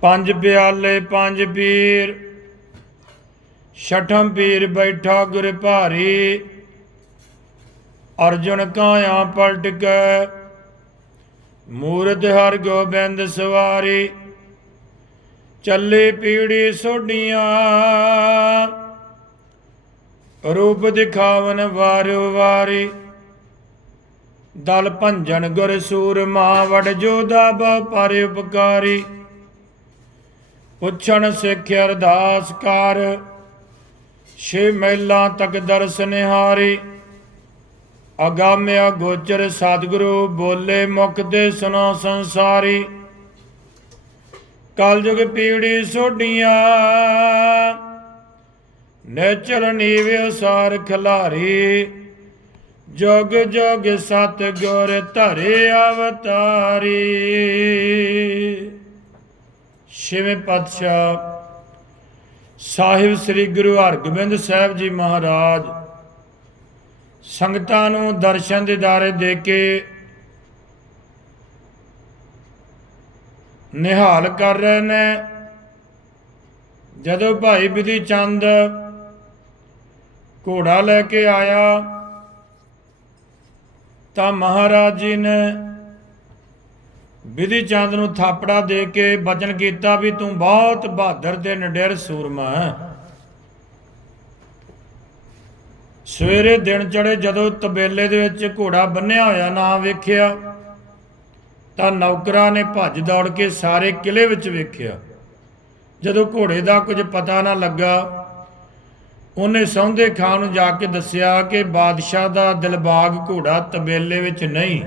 ਪੰਜ ਪਿਆਲੇ ਪੰਜ ਪੀਰ ਛਠਮ ਪੀਰ ਬੈਠਾ ਗੁਰ ਭਾਰੀ। ਅਰਜੁਨ ਕਾਇਆ ਪਲਟ ਕੇ। ਮੂਰਤ ਹਰ ਗੋਬਿੰਦ ਸਵਾਰੀ। ਚੱਲੇ ਪੀੜੀ ਸੋਡੀਆਂ ਰੂਪ ਦਿਖਾਵਨ ਵਾਰੋ ਵਾਰੀ। ਦਲ ਭੰਜਨ ਗੁਰ ਸੂਰਮਾ ਵਡ ਜੋਦਾ ਬਾ ਉਪਕਾਰੀ। ਪੁੱਛਣ ਸਿੱਖ ਅਰਦਾਸ ਕਰ। ਛੇ ਮਹਿਲਾ ਤੱਕ ਦਰਸ ਨਿਹਾਰੀ। ਅਗਾਮਿਆ ਗੋਚਰ ਸਤਿਗੁਰੂ ਬੋਲੇ ਮੁਖ ਤੇ ਸੁਨੋ ਸੰਸਾਰੀ। ਕਲਯੁਗ ਪੀੜੀ ਸੋਡੀਆਂ ਨੇਚਰ ਨੀਵਿ ਸਾਰ ਖਲਾਰੀ। ਜੋਗ ਜੋਗ ਸਤ ਗੁਰ ਧਰੇ ਅਵਤਾਰੀ। ਛੇਵੇਂ ਪਾਤਸ਼ਾਹ ਸਾਹਿਬ ਸ੍ਰੀ ਗੁਰੂ ਹਰਗੋਬਿੰਦ ਸਾਹਿਬ ਜੀ ਮਹਾਰਾਜ ਸੰਗਤਾਂ ਨੂੰ ਦਰਸ਼ਨ ਦਿਦਾਰੇ ਦੇ ਕੇ ਨਿਹਾਲ ਕਰ ਰਹੇ ਨੇ। ਜਦੋਂ ਭਾਈ ਬਿਧੀ ਚੰਦ ਘੋੜਾ ਲੈ ਕੇ ਆਇਆ ਤਾਂ ਮਹਾਰਾਜ ਜੀ ਨੇ ਵਿਧੀ ਚੰਦ ਨੂੰ ਥਾਪੜਾ ਦੇ ਕੇ ਬਚਨ ਕੀਤਾ ਵੀ ਤੂੰ ਬਹੁਤ ਬਹਾਦਰ ਤੇ ਨਡਰ ਸੂਰਮਾ ਹੈ ਸਵੇਰੇ ਦਿਨ ਚੜੇ ਜਦੋਂ ਤਬੇਲੇ ਦੇ ਵਿੱਚ ਘੋੜਾ ਬੰਨਿਆ ਹੋਇਆ ਨਾ ਵੇਖਿਆ, ਤਾਂ ਨੌਕਰਾਂ ਨੇ ਭੱਜ ਦੌੜ ਕੇ ਸਾਰੇ ਕਿਲੇ ਵਿੱਚ ਵੇਖਿਆ। ਜਦੋਂ ਘੋੜੇ ਦਾ ਕੁਝ ਪਤਾ ਨਾ ਲੱਗਾ, ਉਹਨੇ ਸੌਂਦੇ ਖਾਨ ਨੂੰ ਜਾ ਕੇ ਦੱਸਿਆ ਕਿ ਬਾਦਸ਼ਾਹ ਦਾ ਦਿਲਬਾਗ ਘੋੜਾ ਤਬੇਲੇ ਵਿੱਚ ਨਹੀਂ।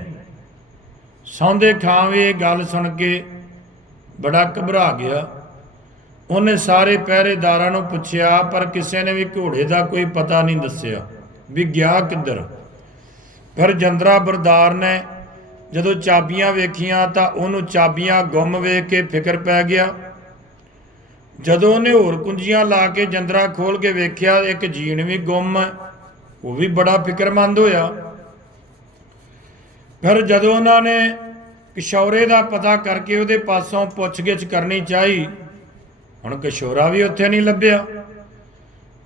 ਸੌਂਦੇ ਖਾਨ ਵੀ ਇਹ ਗੱਲ ਸੁਣ ਕੇ ਬੜਾ ਘਬਰਾ ਗਿਆ। ਉਹਨੇ ਸਾਰੇ ਪਹਿਰੇਦਾਰਾਂ ਨੂੰ ਪੁੱਛਿਆ, ਪਰ ਕਿਸੇ ਨੇ ਵੀ ਘੋੜੇ ਦਾ ਕੋਈ ਪਤਾ ਨਹੀਂ ਦੱਸਿਆ ਵੀ ਗਿਆ ਕਿੱਧਰ। ਫਿਰ ਜੰਦਰਾ ਬਰਦਾਰ ਨੇ ਜਦੋਂ ਚਾਬੀਆਂ ਵੇਖੀਆਂ ਤਾਂ ਉਹਨੂੰ ਚਾਬੀਆਂ ਗੁੰਮ ਵੇਖ ਕੇ ਫਿਕਰ ਪੈ ਗਿਆ। ਜਦੋਂ ਉਹਨੇ ਹੋਰ ਕੁੰਜੀਆਂ ਲਾ ਕੇ ਜੰਦਰਾ ਖੋਲ ਕੇ ਵੇਖਿਆ, ਇੱਕ ਜੀਣ ਵੀ ਗੁੰਮ, ਉਹ ਵੀ ਬੜਾ ਫਿਕਰਮੰਦ ਹੋਇਆ। ਫਿਰ ਜਦੋਂ ਉਹਨਾਂ ਨੇ ਕਿਸ਼ੋਰੇ ਦਾ ਪਤਾ ਕਰਕੇ ਉਹਦੇ ਪਾਸੋਂ ਪੁੱਛਗਿੱਛ ਕਰਨੀ ਚਾਹੀ, ਹੁਣ ਕਿਸ਼ੋਰਾ ਵੀ ਉੱਥੇ ਨਹੀਂ ਲੱਭਿਆ।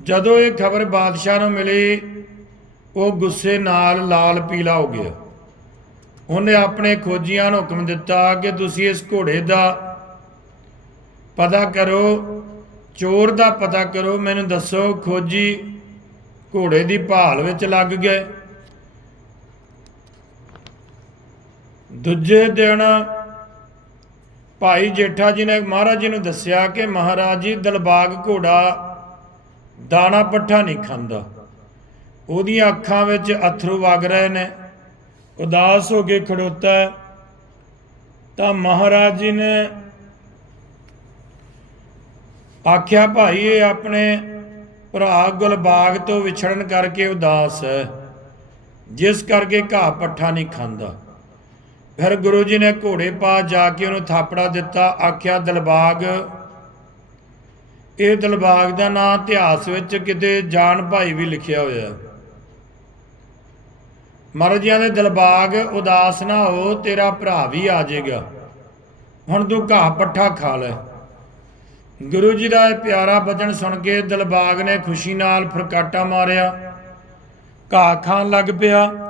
ਜਦੋਂ ਇਹ ਖਬਰ ਬਾਦਸ਼ਾਹ ਨੂੰ ਮਿਲੀ, ਉਹ ਗੁੱਸੇ ਨਾਲ ਲਾਲ ਪੀਲਾ ਹੋ ਗਿਆ। ਉਹਨੇ ਆਪਣੇ ਖੋਜੀਆਂ ਨੂੰ ਹੁਕਮ ਦਿੱਤਾ ਕਿ ਤੁਸੀਂ ਇਸ ਘੋੜੇ ਦਾ ਪਤਾ ਕਰੋ, ਚੋਰ ਦਾ ਪਤਾ ਕਰੋ, ਮੈਨੂੰ ਦੱਸੋ ਖੋਜੀ ਘੋੜੇ ਦੀ ਭਾਲ ਵਿੱਚ ਲੱਗ ਗਏ। ਦੂਜੇ ਦਿਨ ਭਾਈ ਜੇਠਾ ਜੀ ਨੇ ਮਹਾਰਾਜ ਜੀ ਨੂੰ ਦੱਸਿਆ ਕਿ ਮਹਾਰਾਜ ਜੀ ਦਿਲਬਾਗ ਘੋੜਾ ਦਾਣਾ ਪੱਠਾ ਨਹੀਂ ਖਾਂਦਾ। ਉਹਦੀਆਂ ਅੱਖਾਂ ਵਿੱਚ ਅਥਰੂ ਵਗ ਰਹੇ ਨੇ। ਉਦਾਸ ਹੋ ਕੇ ਖੜੋਤਾ ਤਾਂ ਮਹਾਰਾਜ ਜੀ ਨੇ ਆਖਿਆ, ਭਾਈ, ਇਹ ਆਪਣੇ ਭਰਾ ਗੁਲਬਾਗ ਤੋਂ ਵਿਛੜਨ ਕਰਕੇ ਉਦਾਸ ਹੈ। ਜਿਸ ਕਰਕੇ ਘਾਹ ਪੱਠਾ ਨਹੀਂ ਖਾਂਦਾ। ਫਿਰ ਗੁਰੂ ਜੀ ਨੇ ਘੋੜੇ ਪਾ ਜਾ ਕੇ ਉਹਨੂੰ ਥਾਪੜਾ ਦਿੱਤਾ, ਆਖਿਆ, ਦਿਲਬਾਗ, ਇਹ ਦਿਲਬਾਗ ਦਾ ਨਾਂ ਇਤਿਹਾਸ ਵਿੱਚ ਕਿਤੇ ਜਾਨ ਭਾਈ ਵੀ ਲਿਖਿਆ ਹੋਇਆ ਮਹਾਰਾਜ ਜੀ ਦੇ ਦਿਲਬਾਗ, ਉਦਾਸ ਨਾ ਹੋ, ਤੇਰਾ ਭਰਾ ਵੀ ਆ ਜਾਏਗਾ। ਹੁਣ ਤੂੰ ਘਾਹ ਪੱਠਾ ਖਾ ਲੈ। ਗੁਰੂ ਜੀ ਦਾ ਇਹ ਪਿਆਰਾ ਬਚਨ ਸੁਣ ਕੇ ਦਿਲਬਾਗ ਨੇ ਖੁਸ਼ੀ ਨਾਲ ਫਰਕਾਟਾ ਮਾਰਿਆ। ਘਾਹ ਖਾਣ ਲੱਗ ਪਿਆ।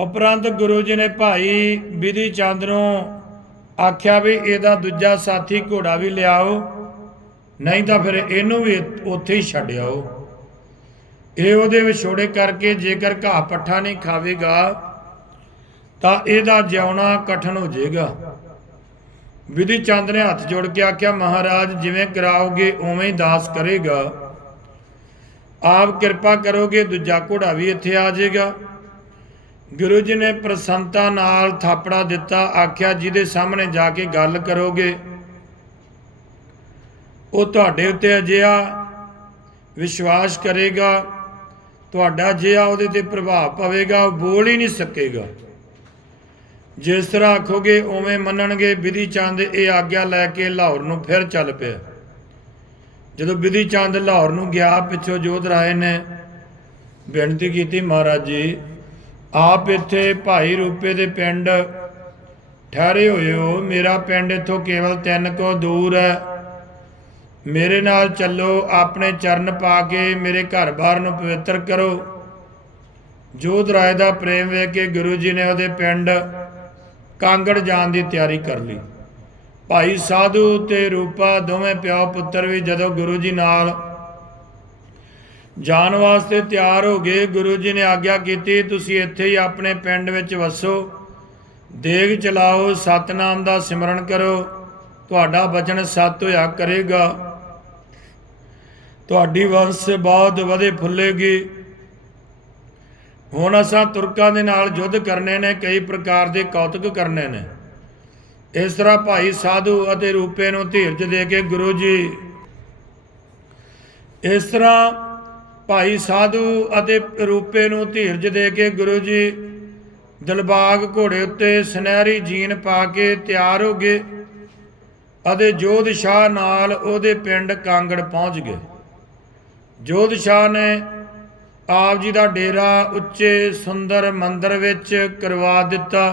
ਉਪਰੰਤ ਗੁਰੂ ਜੀ ਨੇ ਭਾਈ ਵਿਧੀ ਚੰਦ ਨੂੰ ਆਖਿਆ ਵੀ ਇਹਦਾ ਦੂਜਾ ਸਾਥੀ ਘੋੜਾ ਵੀ ਲਿਆਓ, ਨਹੀਂ ਤਾਂ ਫਿਰ ਇਹਨੂੰ ਵੀ ਉੱਥੇ ਹੀ ਛੱਡ ਆਓ। ਇਹ ਉਹਦੇ ਵਿਛੋੜੇ ਕਰਕੇ ਜੇਕਰ ਘਾਹ ਪੱਠਾ ਨਹੀਂ ਖਾਵੇਗਾ, ਤਾਂ ਇਹਦਾ ਜਿਉਣਾ ਕਠਨ ਹੋ ਜਾਏਗਾ। ਵਿਧੀ ਚੰਦ ਨੇ ਹੱਥ ਜੋੜ ਕੇ ਆਖਿਆ, ਮਹਾਰਾਜ, ਜਿਵੇਂ ਕਰਾਓਗੇ, ਉਵੇਂ ਹੀ ਦਾਸ ਕਰੇਗਾ। ਆਪ ਕਿਰਪਾ ਕਰੋਗੇ, ਦੂਜਾ ਘੋੜਾ ਵੀ ਇੱਥੇ ਆ ਜਾਏਗਾ। ਗੁਰੂ ਜੀ ਨੇ ਪ੍ਰਸੰਨਤਾ ਨਾਲ ਥਾਪੜਾ ਦਿੱਤਾ, ਆਖਿਆ, ਜਿਹਦੇ ਸਾਹਮਣੇ ਜਾ ਕੇ ਗੱਲ ਕਰੋਗੇ, ਉਹ ਤੁਹਾਡੇ ਉੱਤੇ ਅਜਿਹਾ ਵਿਸ਼ਵਾਸ ਕਰੇਗਾ, ਤੁਹਾਡਾ ਜਿਹਾ ਉਹਦੇ ਤੇ ਪ੍ਰਭਾਵ ਪਵੇਗਾ, ਉਹ ਬੋਲ ਹੀ ਨਹੀਂ ਸਕੇਗਾ। ਜਿਸ ਤਰ੍ਹਾਂ ਆਖੋਗੇ, ਉਵੇਂ ਮੰਨਣਗੇ, ਵਿਧੀ ਚੰਦ ਇਹ ਆਗਿਆ ਲੈ ਕੇ ਲਾਹੌਰ ਨੂੰ ਫਿਰ ਚੱਲ ਪਿਆ। ਜਦੋਂ ਵਿਧੀ ਚੰਦ ਲਾਹੌਰ ਨੂੰ ਗਿਆ, ਪਿੱਛੋਂ ਜੋਧ ਰਾਏ ਨੇ ਬੇਨਤੀ ਕੀਤੀ, ਮਹਾਰਾਜ ਜੀ ਆਪ ਇੱਥੇ ਭਾਈ ਰੂਪੇ ਦੇ ਪਿੰਡ ਠਹਿਰੇ ਹੋਏ ਹੋ। ਮੇਰਾ ਪਿੰਡ ਇੱਥੋਂ ਕੇਵਲ 3 ਕੋ ਦੂਰ ਹੈ। ਮੇਰੇ ਨਾਲ ਚੱਲੋ, ਆਪਣੇ ਚਰਨ ਪਾ ਕੇ ਮੇਰੇ ਘਰ-ਬਾਰ ਨੂੰ ਪਵਿੱਤਰ ਕਰੋ। ਜੋਧ ਰਾਏ ਦਾ ਪ੍ਰੇਮ ਵੇਖ ਕੇ ਗੁਰੂ ਜੀ ਨੇ ਉਹਦੇ ਪਿੰਡ ਕਾਂਗੜ ਜਾਣ ਦੀ ਤਿਆਰੀ ਕਰ ਲਈ। ਭਾਈ ਸਾਧੂ ਤੇ ਰੂਪਾ ਦੋਵੇਂ ਪਿਓ ਪੁੱਤਰ ਵੀ ਜਦੋਂ ਗੁਰੂ ਜੀ ਨਾਲ ਜਾਣ ਵਾਸਤੇ ਤਿਆਰ ਹੋ ਗਏ। ਗੁਰੂ ਜੀ ਨੇ ਆਗਿਆ ਕੀਤੀ, ਤੁਸੀਂ ਇੱਥੇ ਹੀ ਆਪਣੇ ਪਿੰਡ ਵਿੱਚ ਵਸੋ। ਦੇਗ ਚਲਾਓ, ਸਤਨਾਮ ਦਾ ਸਿਮਰਨ ਕਰੋ। ਤੁਹਾਡਾ ਬਚਨ ਸਤ ਹੋਇਆ ਕਰੇਗਾ। ਤੁਹਾਡੀ ਵੰਸ਼ ਬਹੁਤ ਵਧੇ ਫੁੱਲੇਗੀ। ਹੁਣ ਅਸਾਂ ਤੁਰਕਾਂ ਦੇ ਨਾਲ ਯੁੱਧ ਕਰਨੇ ਨੇ, ਕਈ ਪ੍ਰਕਾਰ ਦੇ ਕੌਤਕ ਕਰਨੇ ਨੇ। ਇਸ ਤਰ੍ਹਾਂ ਭਾਈ ਸਾਧੂ ਅਤੇ ਰੂਪੇ ਨੂੰ ਧੀਰਜ ਦੇ ਕੇ ਗੁਰੂ ਜੀ ਇਸ ਤਰ੍ਹਾਂ ਭਾਈ ਸਾਧੂ ਅਤੇ ਰੂਪੇ ਨੂੰ ਧੀਰਜ ਦੇ ਕੇ ਗੁਰੂ ਜੀ ਦਿਲਬਾਗ ਘੋੜੇ ਉੱਤੇ ਸੁਨਹਿਰੀ ਜੀਨ ਪਾ ਕੇ ਤਿਆਰ ਹੋ ਗਏ ਅਤੇ ਜੋਧ ਸ਼ਾਹ ਨਾਲ ਉਹਦੇ ਪਿੰਡ ਕਾਂਗੜ ਪਹੁੰਚ ਗਏ। ਜੋਧ ਸ਼ਾਹ ਨੇ ਆਪ ਜੀ ਦਾ ਡੇਰਾ ਉੱਚੇ ਸੁੰਦਰ ਮੰਦਰ ਵਿੱਚ ਕਰਵਾ ਦਿੱਤਾ।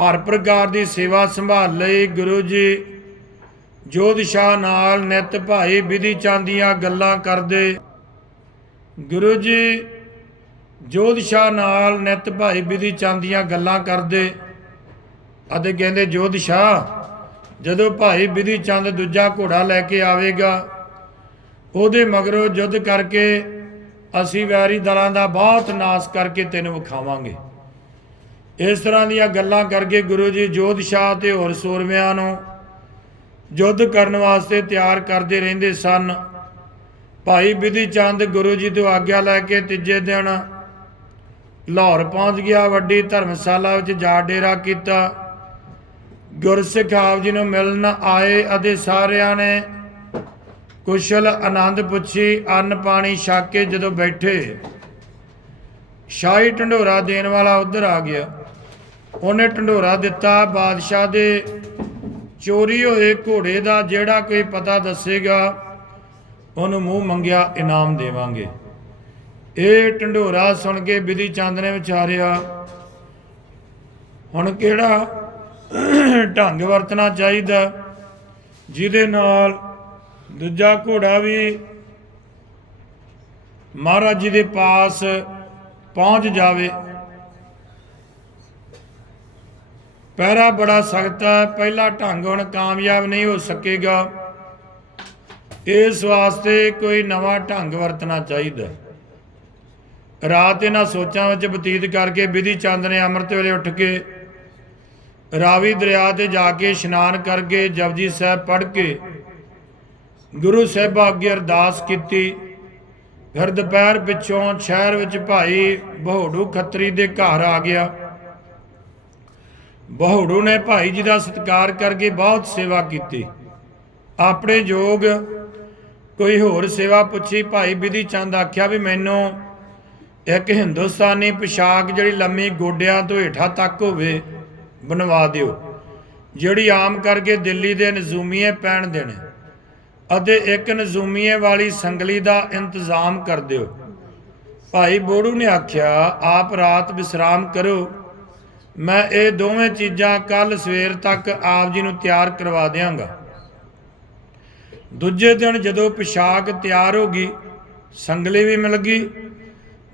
ਹਰ ਪ੍ਰਕਾਰ ਦੀ ਸੇਵਾ ਸੰਭਾਲ ਲਈ ਗੁਰੂ ਜੀ ਜੋਧ ਸ਼ਾਹ ਨਾਲ ਨਿਤ ਭਾਈ ਵਿਧੀ ਚਾਂਦੀਆਂ ਗੱਲਾਂ ਕਰਦੇ ਗੁਰੂ ਜੀ ਜੋਧ ਸ਼ਾਹ ਨਾਲ ਨਿਤ ਭਾਈ ਵਿਧੀ ਚਾਂਦੀਆਂ ਗੱਲਾਂ ਕਰਦੇ ਅਤੇ ਕਹਿੰਦੇ ਜੋਧ ਸ਼ਾਹ ਜਦੋਂ ਭਾਈ ਵਿਧੀ ਚੰਦ ਦੂਜਾ ਘੋੜਾ ਲੈ ਕੇ ਆਵੇਗਾ, ਉਹਦੇ ਮਗਰੋਂ ਯੁੱਧ ਕਰਕੇ ਅਸੀਂ ਵੈਰੀ ਦਲਾਂ ਦਾ ਬਹੁਤ ਨਾਸ ਕਰਕੇ ਤੈਨੂੰ ਵਿਖਾਵਾਂਗੇ। ਇਸ ਤਰ੍ਹਾਂ ਦੀਆਂ ਗੱਲਾਂ ਕਰਕੇ ਗੁਰੂ ਜੀ ਜੋਧ ਸ਼ਾਹ ਤੇ ਹੋਰ ਸੂਰਮਿਆਂ ਨੂੰ ਯੁੱਧ ਕਰਨ ਵਾਸਤੇ ਤਿਆਰ ਕਰਦੇ ਰਹਿੰਦੇ ਸਨ। ਭਾਈ ਵਿਧੀ ਚੰਦ ਗੁਰੂ ਜੀ ਤੋਂ ਆਗਿਆ ਲੈ ਕੇ ਤੀਜੇ ਦਿਨ ਲਾਹੌਰ ਪਹੁੰਚ ਗਿਆ। ਵੱਡੀ ਧਰਮਸ਼ਾਲਾ ਵਿੱਚ ਜਾ ਡੇਰਾ ਕੀਤਾ। ਗੁਰਸਿੱਖ ਆਪ ਜੀ ਨੂੰ ਮਿਲਣ ਆਏ ਅਤੇ ਸਾਰਿਆਂ ਨੇ ਕੁਸ਼ਲ ਆਨੰਦ ਪੁੱਛੀ। ਅੰਨ ਪਾਣੀ ਛਕ ਕੇ ਜਦੋਂ ਬੈਠੇ, ਸ਼ਾਹੀ ਢੰਡੋਰਾ ਦੇਣ ਵਾਲਾ ਉਧਰ ਆ ਗਿਆ। ਉਹਨੇ ਢੰਡੋਰਾ ਦਿੱਤਾ। ਬਾਦਸ਼ਾਹ ਦੇ ਚੋਰੀ ਹੋਏ ਘੋੜੇ ਦਾ ਜਿਹੜਾ ਕੋਈ ਪਤਾ ਦੱਸੇਗਾ। ਉਹਨੂੰ ਮੂੰਹ ਮੰਗਿਆ, ਇਨਾਮ ਦੇਵਾਂਗੇ। ਇਹ ਢੰਡੋਰਾ ਸੁਣ ਕੇ ਵਿਧੀ ਚੰਦ ਨੇ ਵਿਚਾਰਿਆ, ਹੁਣ ਕਿਹੜਾ ਢੰਗ ਵਰਤਣਾ ਚਾਹੀਦਾ? ਜਿਹਦੇ ਨਾਲ ਦੂਜਾ ਘੋੜਾ ਵੀ ਮਹਾਰਾਜ ਜੀ ਦੇ ਪਾਸ ਪਹੁੰਚ ਜਾਵੇ। ਪਹਿਰਾ ਬੜਾ ਸਖਤ ਹੈ, ਪਹਿਲਾ ਢੰਗ ਹੁਣ ਕਾਮਯਾਬ ਨਹੀਂ ਹੋ ਸਕੇਗਾ। ਇਸ ਵਾਸਤੇ ਕੋਈ ਨਵਾਂ ਢੰਗ ਵਰਤਣਾ ਚਾਹੀਦਾ ਰਾਤ ਇਹਨਾਂ ਸੋਚਾਂ ਵਿੱਚ ਬਤੀਤ ਕਰਕੇ ਵਿਧੀ ਚੰਦ ਨੇ ਅੰਮ੍ਰਿਤ ਵੇਲੇ ਉੱਠ ਕੇ ਰਾਵੀ ਦਰਿਆ ਤੇ ਜਾ ਕੇ ਇਸ਼ਨਾਨ ਕਰਕੇ ਜਪਜੀ ਸਾਹਿਬ ਪੜ੍ਹ ਕੇ ਗੁਰੂ ਸਾਹਿਬਾਂ ਅੱਗੇ ਅਰਦਾਸ ਕੀਤੀ। ਫਿਰ ਦੁਪਹਿਰ ਪਿੱਛੋਂ ਸ਼ਹਿਰ ਵਿੱਚ ਭਾਈ ਬਹੋੜੂ ਖੱਤਰੀ ਦੇ ਘਰ ਆ ਗਿਆ। ਬਹੋੜੂ ਨੇ ਭਾਈ ਜੀ ਦਾ ਸਤਿਕਾਰ ਕਰਕੇ ਬਹੁਤ ਸੇਵਾ ਕੀਤੀ। ਆਪਣੇ ਜੋਗ ਕੋਈ ਹੋਰ ਸੇਵਾ ਪੁੱਛੀ, ਭਾਈ ਬਿਧੀ ਚੰਦ ਆਖਿਆ ਵੀ ਮੈਨੂੰ ਇੱਕ ਹਿੰਦੁਸਤਾਨੀ ਪੋਸ਼ਾਕ ਜਿਹੜੀ ਲੰਮੀ ਗੋਡਿਆਂ ਤੋਂ ਹੇਠਾਂ ਤੱਕ ਹੋਵੇ, ਬਣਵਾ ਦਿਓ। ਜਿਹੜੀ ਆਮ ਕਰਕੇ ਦਿੱਲੀ ਦੇ ਨਜ਼ੂਮੀਏ ਪਹਿਨ ਦੇਣੇ ਅਤੇ ਇੱਕ ਨਜ਼ੂਮੀਏ ਵਾਲੀ ਸੰਗਲੀ ਦਾ ਇੰਤਜ਼ਾਮ ਕਰ ਦਿਓ। ਭਾਈ ਬੋੜੂ ਨੇ ਆਖਿਆ, ਆਪ ਰਾਤ ਵਿਸਰਾਮ ਕਰੋ। ਮੈਂ ਇਹ ਦੋਵੇਂ ਚੀਜ਼ਾਂ ਕੱਲ ਸਵੇਰ ਤੱਕ ਆਪ ਜੀ ਨੂੰ ਤਿਆਰ ਕਰਵਾ ਦਿਆਂਗਾ। ਦੂਜੇ ਦਿਨ ਜਦੋਂ ਪੋਸ਼ਾਕ ਤਿਆਰ ਹੋ ਗਈ, ਸੰਗਲੀ ਵੀ ਮਿਲ ਗਈ।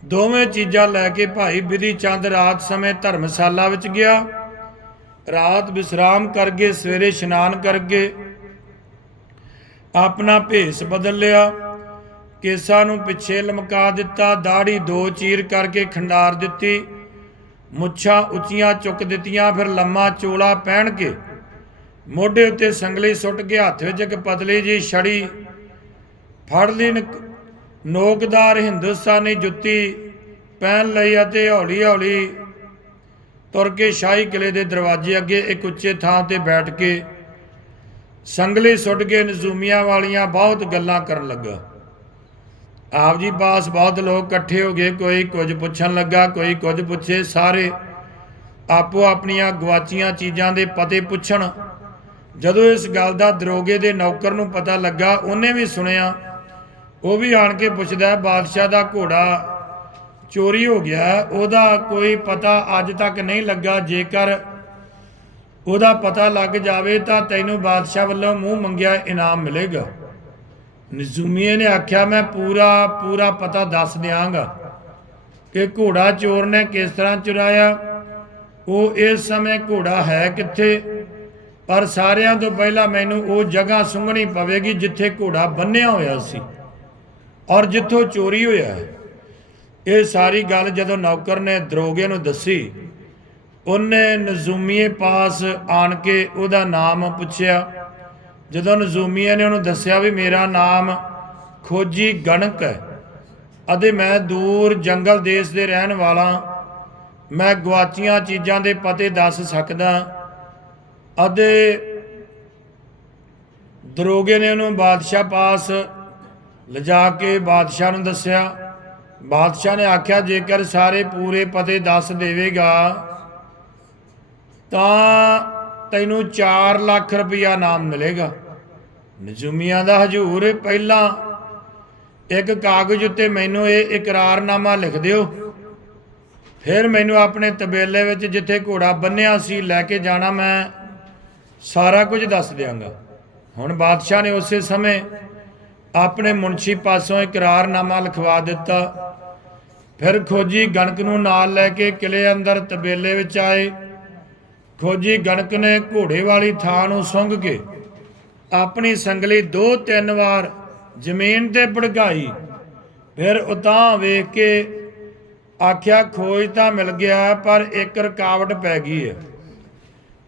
ਦੋਵੇਂ ਚੀਜ਼ਾਂ ਲੈ ਕੇ ਭਾਈ ਵਿਧੀ ਚੰਦ ਰਾਤ ਸਮੇਂ ਧਰਮਸ਼ਾਲਾ ਵਿੱਚ ਗਿਆ। ਰਾਤ ਵਿਸਰਾਮ ਕਰਕੇ ਸਵੇਰੇ ਇਸ਼ਨਾਨ ਕਰਕੇ ਆਪਣਾ ਭੇਸ ਬਦਲ ਲਿਆ। ਕੇਸਾਂ ਨੂੰ ਪਿੱਛੇ ਲਮਕਾ ਦਿੱਤਾ ਦਾੜੀ ਦੋ ਚੀਰ ਕਰਕੇ ਖੰਡਾਰ ਦਿੱਤੀ। ਮੁੱਛਾਂ ਉੱਚੀਆਂ ਚੁੱਕ ਦਿੱਤੀਆਂ, ਫਿਰ ਲੰਮਾ ਚੋਲਾ ਪਹਿਨ ਕੇ ਮੋਢੇ ਉੱਤੇ ਸੰਗਲੀ ਸੁੱਟ ਕੇ ਹੱਥ ਵਿੱਚ ਇੱਕ ਪਤਲੀ ਜੀ ਛੜੀ ਫੜ ਲਈ ਨੋਕਦਾਰ ਹਿੰਦੁਸਤਾਨੀ ਜੁੱਤੀ ਪਹਿਨ ਲਈ ਅਤੇ ਹੌਲੀ ਹੌਲੀ ਤੁਰ ਕੇ ਸ਼ਾਹੀ ਕਿਲੇ ਦੇ ਦਰਵਾਜ਼ੇ ਅੱਗੇ ਇੱਕ ਉੱਚੇ ਥਾਂ ਤੇ ਬੈਠ ਕੇ ਸੰਗਲੀ ਸੁੱਟ ਕੇ ਨਜ਼ੂਮੀਆਂ ਵਾਲੀਆਂ ਬਹੁਤ ਗੱਲਾਂ ਕਰਨ ਲੱਗਾ। ਆਪ ਜੀ ਪਾਸ ਬਹੁਤ ਲੋਕ ਇਕੱਠੇ ਹੋ ਗਏ ਕੋਈ ਕੁਝ ਪੁੱਛਣ ਲੱਗਾ, ਕੋਈ ਕੁਝ ਪੁੱਛੇ, ਸਾਰੇ ਆਪੋ ਆਪਣੀਆਂ ਗਵਾਚੀਆਂ ਚੀਜ਼ਾਂ ਦੇ ਪਤੇ ਪੁੱਛਣ ਜਦੋਂ ਇਸ ਗੱਲ ਦਾ ਦਰੋਗੇ ਦੇ ਨੌਕਰ ਨੂੰ ਪਤਾ ਲੱਗਾ, ਉਹਨੇ ਵੀ ਸੁਣਿਆ। ਉਹ ਵੀ ਆਣ ਕੇ ਪੁੱਛਦਾ, ਬਾਦਸ਼ਾਹ ਦਾ ਘੋੜਾ ਚੋਰੀ ਹੋ ਗਿਆ ਉਹਦਾ ਕੋਈ ਪਤਾ ਅੱਜ ਤੱਕ ਨਹੀਂ ਲੱਗਾ। ਜੇਕਰ ਉਹਦਾ ਪਤਾ ਲੱਗ ਜਾਵੇ ਤਾਂ ਤੈਨੂੰ ਬਾਦਸ਼ਾਹ ਵੱਲੋਂ ਮੂੰਹ ਮੰਗਿਆ ਇਨਾਮ ਮਿਲੇਗਾ। ਨਜ਼ੂਮੀਏ ਨੇ ਆਖਿਆ, ਮੈਂ ਪੂਰਾ ਪੂਰਾ ਪਤਾ ਦੱਸ ਦਿਆਂਗਾ ਕਿ ਘੋੜਾ ਚੋਰ ਨੇ ਕਿਸ ਤਰ੍ਹਾਂ ਚੁਰਾਇਆ। ਉਹ ਇਸ ਸਮੇਂ ਘੋੜਾ ਹੈ ਕਿੱਥੇ? ਪਰ ਸਾਰਿਆਂ ਤੋਂ ਪਹਿਲਾਂ ਮੈਨੂੰ ਉਹ ਜਗ੍ਹਾ ਸੁੰਘਣੀ ਪਵੇਗੀ ਜਿੱਥੇ ਘੋੜਾ ਬੰਨਿਆ ਹੋਇਆ ਸੀ ਔਰ ਜਿੱਥੋਂ ਚੋਰੀ ਹੋਇਆ। ਇਹ ਸਾਰੀ ਗੱਲ ਜਦੋਂ ਨੌਕਰ ਨੇ ਦਰੋਗੇ ਨੂੰ ਦੱਸੀ, ਉਹਨੇ ਨਜ਼ੂਮੀਏ ਪਾਸ ਆਣ ਕੇ ਉਹਦਾ ਨਾਮ ਪੁੱਛਿਆ। ਜਦੋਂ ਨਜ਼ੂਮੀਏ ਨੇ ਉਹਨੂੰ ਦੱਸਿਆ ਵੀ ਮੇਰਾ ਨਾਮ ਖੋਜੀ ਗਣਕ ਹੈ, ਅਤੇ ਮੈਂ ਦੂਰ ਜੰਗਲ ਦੇਸ਼ ਦੇ ਰਹਿਣ ਵਾਲਾ, ਮੈਂ ਗਵਾਚੀਆਂ ਚੀਜ਼ਾਂ ਦੇ ਪਤੇ ਦੱਸ ਸਕਦਾ ਅਤੇ ਦਰੋਗੇ ਨੇ ਉਹਨੂੰ ਬਾਦਸ਼ਾਹ ਪਾਸ ਲਿਜਾ ਕੇ ਬਾਦਸ਼ਾਹ ਨੂੰ ਦੱਸਿਆ। ਬਾਦਸ਼ਾਹ ਨੇ ਆਖਿਆ, ਜੇਕਰ ਸਾਰੇ ਪੂਰੇ ਪਤੇ ਦੱਸ ਦੇਵੇਗਾ, ਤਾਂ ਤੈਨੂੰ 4 ਲੱਖ ਰੁਪਇਆ ਨਾਮ ਮਿਲੇਗਾ। ਨਜੂਮੀਆਂ ਦਾ ਹਜੂਰ, ਪਹਿਲਾਂ ਇੱਕ ਕਾਗਜ਼ ਉੱਤੇ ਮੈਨੂੰ ਇਹ ਇਕਰਾਰਨਾਮਾ ਲਿਖ ਦਿਓ। ਫਿਰ ਮੈਨੂੰ ਆਪਣੇ ਤਬੇਲੇ ਵਿੱਚ ਜਿੱਥੇ ਘੋੜਾ ਬੰਨਿਆ ਸੀ, ਲੈ ਕੇ ਜਾਣਾ ਮੈਂ। ਸਾਰਾ ਕੁਝ ਦੱਸ ਦਿਆਂਗਾ। ਹੁਣ ਬਾਦਸ਼ਾਹ ਨੇ ਉਸੇ ਸਮੇਂ ਆਪਣੇ ਮੁਨਸ਼ੀ ਪਾਸੋਂ ਇਕਰਾਰਨਾਮਾ ਲਿਖਵਾ ਦਿੱਤਾ। ਫਿਰ ਖੋਜੀ ਗਣਕ ਨੂੰ ਨਾਲ ਲੈ ਕੇ ਕਿਲੇ ਅੰਦਰ ਤਬੇਲੇ ਵਿੱਚ ਆਏ। ਖੋਜੀ ਗਣਕ ਨੇ ਘੋੜੇ ਵਾਲੀ ਥਾਂ ਨੂੰ ਸੁੰਘ ਕੇ ਆਪਣੀ ਸੰਗਲੀ ਦੋ ਤਿੰਨ ਵਾਰ ਜ਼ਮੀਨ ਤੇ ਭੜਕਾਈ। ਫਿਰ ਉਤਾਂ ਵੇਖ ਕੇ ਆਖਿਆ, ਖੋਜ ਤਾਂ ਮਿਲ ਗਿਆ, ਪਰ ਇੱਕ ਰੁਕਾਵਟ ਪੈ ਗਈ ਹੈ।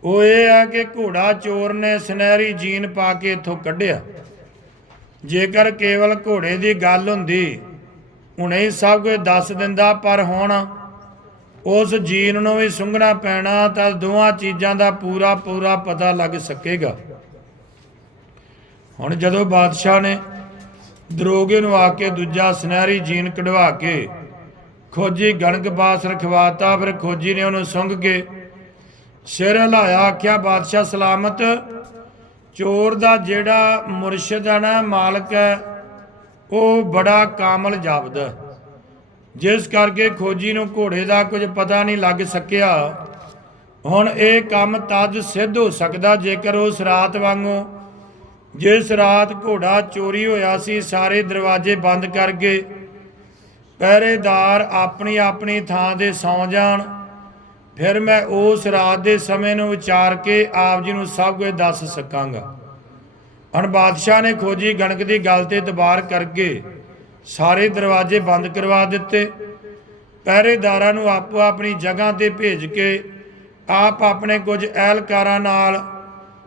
ਉਹ ਇਹ ਆ ਕਿ ਘੋੜਾ ਚੋਰ ਨੇ ਸੁਨਹਿਰੀ ਜੀਨ ਪਾ ਕੇ ਇੱਥੋਂ ਕੱਢਿਆ। ਜੇਕਰ ਕੇਵਲ ਘੋੜੇ ਦੀ ਗੱਲ ਹੁੰਦੀ, ਹੁਣੇ ਹੀ ਸਭ ਕੁਝ ਦੱਸ ਦਿੰਦਾ, ਪਰ ਹੁਣ ਉਸ ਜੀਨ ਨੂੰ ਵੀ ਸੁੰਘਣਾ ਪੈਣਾ ਤਾਂ ਦੋਹਾਂ ਚੀਜ਼ਾਂ ਦਾ ਪੂਰਾ ਪੂਰਾ ਪਤਾ ਲੱਗ ਸਕੇਗਾ। ਹੁਣ ਜਦੋਂ ਬਾਦਸ਼ਾਹ ਨੇ ਦਰੋਗੇ ਨੂੰ ਆ ਕੇ ਦੂਜਾ ਸੁਨਹਿਰੀ ਜੀਨ ਕਢਵਾ ਕੇ ਖੋਜੀ, ਗਣਕ ਬਾਸ ਰਖਵਾਤਾ, ਫਿਰ ਖੋਜੀ ਨੇ ਉਹਨੂੰ ਸੁੰਘ ਕੇ ਸਿਰ ਹਿਲਾਇਆ, ਆਖਿਆ, ਬਾਦਸ਼ਾਹ ਸਲਾਮਤ। ਚੋਰ ਦਾ ਜਿਹੜਾ ਮੁਰਸ਼ਿਦ ਹੈ ਨਾ, ਮਾਲਕ ਹੈ, ਉਹ ਬੜਾ ਕਾਮਲ ਜਾਪਦਾ ਜਿਸ ਕਰਕੇ ਖੋਜੀ ਨੂੰ ਘੋੜੇ ਦਾ ਕੁਝ ਪਤਾ ਨਹੀਂ ਲੱਗ ਸਕਿਆ। ਹੁਣ ਇਹ ਕੰਮ ਤਦ ਸਿੱਧ ਹੋ ਸਕਦਾ, ਜੇਕਰ ਉਸ ਰਾਤ ਵਾਂਗੂ, ਜਿਸ ਰਾਤ ਘੋੜਾ ਚੋਰੀ ਹੋਇਆ ਸੀ, ਸਾਰੇ ਦਰਵਾਜ਼ੇ ਬੰਦ ਕਰਕੇ, ਪਹਿਰੇਦਾਰ ਆਪਣੀ ਆਪਣੀ ਥਾਂ ਤੇ ਸੌ ਜਾਣ। ਫਿਰ ਮੈਂ ਉਸ ਰਾਤ ਦੇ ਸਮੇਂ ਨੂੰ ਵਿਚਾਰ ਕੇ ਆਪ ਜੀ ਨੂੰ ਸਭ ਕੁਝ ਦੱਸ ਸਕਾਂਗਾ। ਹੁਣ ਬਾਦਸ਼ਾਹ ਨੇ ਖੋਜੀ ਗਣਕ ਦੀ ਗੱਲ ਤੇ ਦਬਾਰ ਕਰਕੇ ਸਾਰੇ ਦਰਵਾਜ਼ੇ ਬੰਦ ਕਰਵਾ ਦਿੱਤੇ। ਪਹਿਰੇਦਾਰਾਂ ਨੂੰ ਆਪੋ ਆਪਣੀ ਜਗ੍ਹਾ ਤੇ ਭੇਜ ਕੇ ਆਪ ਆਪਣੇ ਕੁਝ ਅਹਿਲਕਾਰਾਂ ਨਾਲ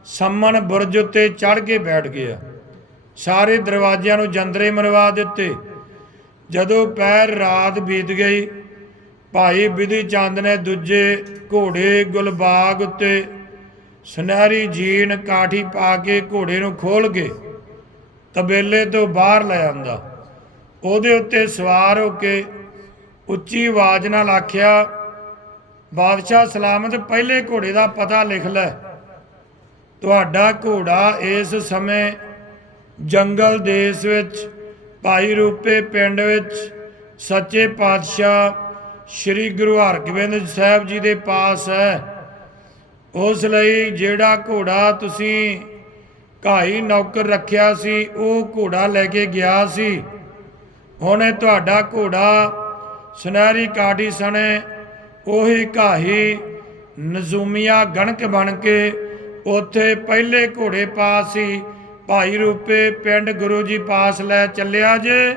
ਸੰਮਨ ਬੁਰਜ ਉੱਤੇ ਚੜ ਕੇ ਬੈਠ ਗਿਆ। ਸਾਰੇ ਦਰਵਾਜ਼ਿਆਂ ਨੂੰ ਜੰਦਰੇ ਮਰਵਾ ਦਿੱਤੇ। ਜਦੋਂ ਪੈਰ ਰਾਤ ਬੀਤ ਗਈ ਭਾਈ ਬਿਧੀ ਚੰਦ ਨੇ ਦੂਜੇ ਘੋੜੇ ਗੁਲਬਾਗ ਉੱਤੇ ਸੁਨਹਿਰੀ ਜੀਨ ਕਾਠੀ ਪਾ ਕੇ ਘੋੜੇ ਨੂੰ ਖੋਲ ਕੇ ਤਬੇਲੇ ਤੋਂ ਬਾਹਰ ਲੈ ਆਂਦਾ ਉਹਦੇ ਉੱਤੇ ਸਵਾਰ ਹੋ ਕੇ ਉੱਚੀ ਆਵਾਜ਼ ਨਾਲ ਆਖਿਆ, ਬਾਦਸ਼ਾਹ ਸਲਾਮਤ ਪਹਿਲੇ ਘੋੜੇ ਦਾ ਪਤਾ ਲਿਖ ਲੈ। ਤੁਹਾਡਾ ਘੋੜਾ ਇਸ ਸਮੇਂ ਜੰਗਲ ਦੇਸ਼ ਵਿੱਚ, ਭਾਈ ਰੂਪੇ ਪਿੰਡ ਵਿੱਚ ਸੱਚੇ ਪਾਤਸ਼ਾਹ ਸ੍ਰੀ ਗੁਰੂ ਹਰਗੋਬਿੰਦ ਸਾਹਿਬ ਜੀ ਦੇ ਪਾਸ ਹੈ। ਉਸ ਲਈ ਜਿਹੜਾ ਘੋੜਾ ਤੁਸੀਂ ਘਾਈ ਨੌਕਰ ਰੱਖਿਆ ਸੀ, ਉਹ ਘੋੜਾ ਲੈ ਕੇ ਗਿਆ ਸੀ। ਹੁਣ ਤੁਹਾਡਾ ਘੋੜਾ ਸੁਨਹਿਰੀ ਕਾਢੀ ਸਣੇ ਉਹੀ ਘਾਹੀ ਨਜ਼ੂਮੀਆ ਗਣਕ ਬਣ ਕੇ ਉੱਥੇ ਪਹਿਲੇ ਘੋੜੇ ਪਾਸ ਸੀ। ਭਾਈ ਰੂਪੇ ਪਿੰਡ ਗੁਰੂ ਜੀ ਪਾਸ ਲੈ ਚੱਲਿਆ ਜੇ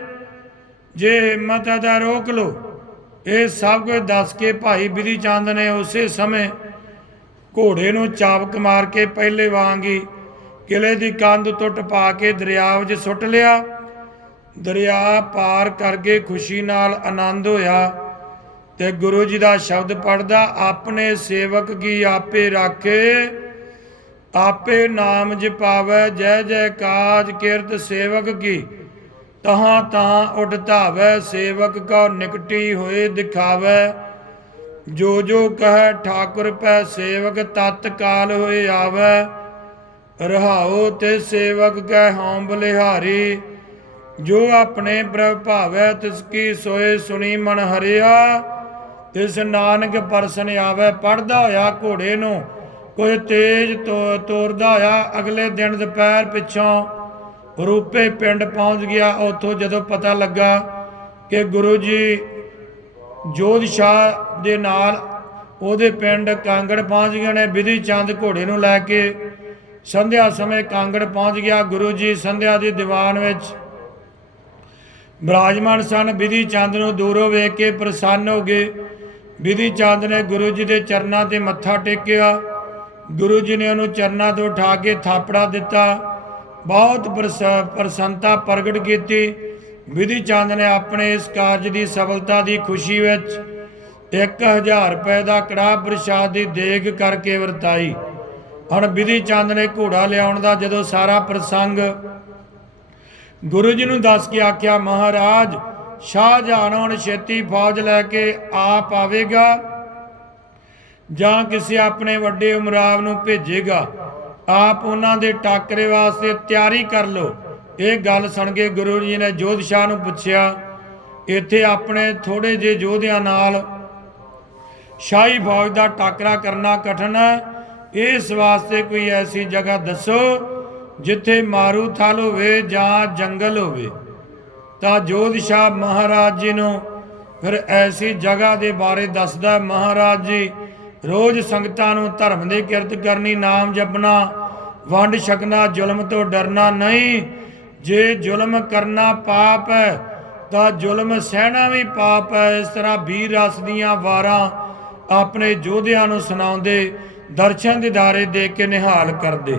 ਜੇ ਹਿੰਮਤ ਹੈ ਤਾਂ ਰੋਕ ਲੋ ਇਹ ਸਭ ਕੁਝ ਦੱਸ ਕੇ ਭਾਈ ਬਿਧੀ ਚੰਦ ਨੇ ਉਸੇ ਸਮੇਂ ਘੋੜੇ ਨੂੰ ਚਾਬਕ ਮਾਰ ਕੇ ਪਹਿਲੇ ਵਾਂਗ ਹੀ ਕਿਲੇ ਦੀ ਕੰਧ ਟੁੱਟ ਪਾ ਕੇ ਦਰਿਆ ਵਿੱਚ ਸੁੱਟ ਲਿਆ। ਦਰਿਆ ਪਾਰ ਕਰਕੇ ਖੁਸ਼ੀ ਨਾਲ ਆਨੰਦ ਹੋਇਆ ਤੇ ਗੁਰੂ ਜੀ ਦਾ ਸ਼ਬਦ ਪੜਦਾ ਆਪਣੇ ਸੇਵਕ ਕੀ ਆਪੇ ਰਾਖੇ? ਆਪੇ ਨਾਮ ਜਪਾਵੇ, ਜੈ ਜੈ ਕਾਜ ਕਿਰਤ ਸੇਵਕ ਕੀ? ਤਹਾਂ ਤਾਂ ਉਡ ਧਾਵੈ, ਸੇਵਕ ਕੋ ਨਿਕਟੀ ਹੋਏ ਦਿਖਾਵੈ। ਜੋ ਜੋ ਕਹੈ ਠਾਕੁਰ ਪੈ, ਸੇਵਕ ਤਤ ਕਾਲ ਹੋਏ ਆਵੈ। ਰਹਾਉ ਤੇ ਸੇਵਕ ਕੈ ਹਉ ਬਲਿਹਾਰੀ। ਜੋ ਆਪਣੇ ਪ੍ਰਭ ਭਾਵੈ, ਤਿਸ ਕੀ ਸੋਏ ਸੁਣੀ ਮਨ ਹਰਿਆ। ਤਿਸ ਨਾਨਕ ਪਰਸਨ ਆਵੇ ਪੜਦਾ ਹੋਇਆ ਘੋੜੇ ਨੂੰ। ਕੋਈ ਤੇਜ ਤੋ- ਤੋਰਦਾ ਹੋਇਆ, ਅਗਲੇ ਦਿਨ ਦੁਪਹਿਰ ਪਿੱਛੋਂ ਰੂਪੇ ਪਿੰਡ ਪਹੁੰਚ ਗਿਆ। ਉੱਥੋਂ ਜਦੋਂ ਪਤਾ ਲੱਗਾ ਕਿ ਗੁਰੂ ਜੀ ਜੋਧ ਸ਼ਾਹ ਦੇ ਨਾਲ ਉਹਦੇ ਪਿੰਡ ਕਾਂਗੜ ਪਹੁੰਚ ਗਏ ਨੇ, ਵਿਧੀ ਚੰਦ ਘੋੜੇ ਨੂੰ ਲੈ ਕੇ ਸੰਧਿਆ ਸਮੇਂ ਕਾਂਗੜ ਪਹੁੰਚ ਗਿਆ। ਗੁਰੂ ਜੀ ਸੰਧਿਆ ਦੀ ਦੀਵਾਨ ਵਿੱਚ ਬਿਰਾਜਮਾਨ ਸਨ। ਵਿਧੀ ਚੰਦ ਨੂੰ ਦੂਰੋਂ ਵੇਖ ਕੇ ਪ੍ਰਸੰਨ ਹੋ ਗਏ। ਵਿਧੀ ਚੰਦ ਨੇ ਗੁਰੂ ਜੀ ਦੇ ਚਰਨਾਂ ਤੇ ਮੱਥਾ ਟੇਕਿਆ। ਗੁਰੂ ਜੀ ਨੇ ਉਹਨੂੰ ਚਰਨਾਂ ਤੋਂ ਉਠਾ ਕੇ ਥਾਪੜਾ ਦਿੱਤਾ। ਬਹੁਤ ਪ੍ਰਸ- ਪ੍ਰਸੰਨਤਾ ਪ੍ਰਗਟ ਕੀਤੀ। ਵਿਧੀ ਚੰਦ ਨੇ ਆਪਣੇ ਇਸ ਕਾਰਜ ਦੀ ਸਫਲਤਾ ਦੀ ਖੁਸ਼ੀ ਵਿੱਚ 1000 ਰੁਪਏ ਦਾ ਕੜਾਹ ਪ੍ਰਸ਼ਾਦ ਦੀ ਦੇਗ ਕਰਕੇ ਵਰਤਾਈ। ਹੁਣ ਵਿਧੀ ਚੰਦ ਨੇ ਘੋੜਾ ਲਿਆਉਣ ਦਾ ਜਦੋਂ ਸਾਰਾ ਪ੍ਰਸੰਗ ਗੁਰੂ ਜੀ ਨੂੰ ਦੱਸ ਕੇ ਆਖਿਆ, ਮਹਾਰਾਜ ਸ਼ਾਹਜਹਾਨ ਹੁਣ ਛੇਤੀ ਫੌਜ ਲੈ ਕੇ ਆਪ ਆਵੇਗਾ ਜਾਂ ਕਿਸੇ ਆਪਣੇ ਵੱਡੇ ਉਮਰਾਵ ਨੂੰ ਭੇਜੇਗਾ? ਆਪ ਉਹਨਾਂ ਦੇ ਟਾਕਰੇ ਵਾਸਤੇ ਤਿਆਰੀ ਕਰ ਲਓ। ਇਹ ਗੱਲ ਸੁਣ ਕੇ ਗੁਰੂ ਜੀ ਨੇ ਜੋਧ ਸ਼ਾਹ ਨੂੰ ਪੁੱਛਿਆ, ਇੱਥੇ ਆਪਣੇ ਥੋੜੇ ਜਿਹੇ ਯੋਧਿਆਂ ਨਾਲ ਸ਼ਾਹੀ ਫੌਜ ਦਾ ਟਾਕਰਾ ਕਰਨਾ ਕਠਨ ਹੈ? ਇਸ ਵਾਸਤੇ ਕੋਈ ਐਸੀ ਜਗ੍ਹਾ ਦੱਸੋ ਜਿੱਥੇ ਮਾਰੂ ਥਲ ਹੋਵੇ ਜਾਂ ਜੰਗਲ ਹੋਵੇ। ਤਾਂ ਜੋਧ ਸ਼ਾਹ ਮਹਾਰਾਜ ਜੀ ਨੂੰ ਫਿਰ ਐਸੀ ਜਗ੍ਹਾ ਦੇ ਬਾਰੇ ਦੱਸਦਾ, ਮਹਾਰਾਜ ਜੀ, ਰੋਜ਼ ਸੰਗਤਾਂ ਨੂੰ ਧਰਮ ਦੀ ਕਿਰਤ ਕਰਨੀ, ਨਾਮ ਜਪਣਾ ਵੰਡ ਛਕਣਾ, ਜ਼ੁਲਮ ਤੋਂ ਡਰਨਾ ਨਹੀਂ। ਜੇ ਜ਼ੁਲਮ ਕਰਨਾ ਪਾਪ ਹੈ, ਤਾਂ ਜ਼ੁਲਮ ਸਹਿਣਾ ਵੀ ਪਾਪ ਹੈ। ਇਸ ਤਰ੍ਹਾਂ ਵੀਰ ਰਸ ਦੀਆਂ ਵਾਰਾਂ ਆਪਣੇ ਯੋਧਿਆਂ ਨੂੰ ਸੁਣਾਉਂਦੇ, ਦਰਸ਼ਨ ਦਿਦਾਰੇ ਦੇ ਕੇ ਨਿਹਾਲ ਕਰਦੇ।